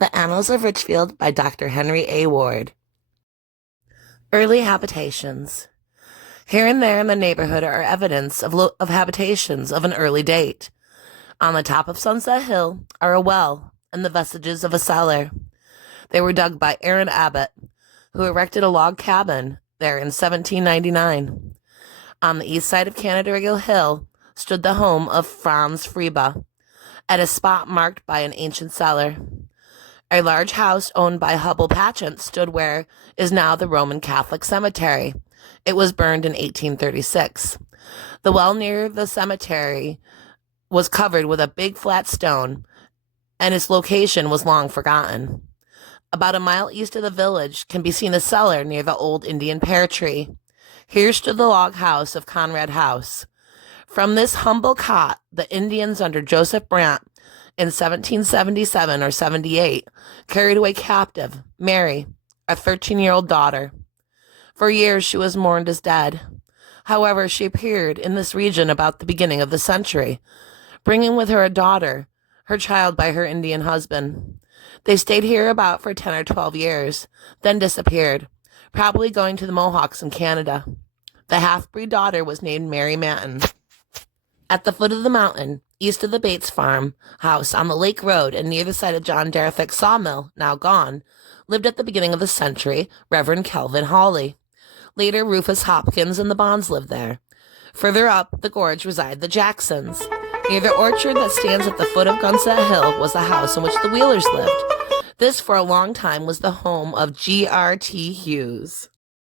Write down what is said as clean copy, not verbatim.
The Annals of Richfield by Dr. Henry A. Ward. Early habitations. Here and there in the neighborhood are evidence of habitations of an early date. On the top of Sunset Hill are a well and the vestiges of a cellar. They were dug by Aaron Abbott, who erected a log cabin there in 1799. On the east side of Canandaigua Hill stood the home of Franz Frieba, at a spot marked by an ancient cellar. A large house owned by Hubble Patchant stood where is now the Roman Catholic Cemetery. It was burned in 1836. The well near the cemetery was covered with a big flat stone, and its location was long forgotten. About a mile east of the village can be seen a cellar near the old Indian pear tree. Here stood the log house of Conrad House. From this humble cot, the Indians under Joseph Brant in 1777 or 78 carried away captive Mary, a 13-year-old daughter. For years she was mourned as dead. However, she appeared in this region about the beginning of the century, bringing with her a daughter, her child by her Indian husband. They stayed here about for 10 or 12 years, then disappeared, probably going to the Mohawks in Canada. The half-breed daughter was named Mary Manton. At the foot of the mountain, east of the Bates farm house on the Lake Road and near the site of John Derrick's sawmill, now gone, lived at the beginning of the century Reverend Kelvin Hawley. Later, Rufus Hopkins and the Bonds lived there. Further up the gorge reside the Jacksons. Near the orchard that stands at the foot of Gunset Hill was the house in which the Wheelers lived. This, for a long time, was the home of G.R.T. Hughes.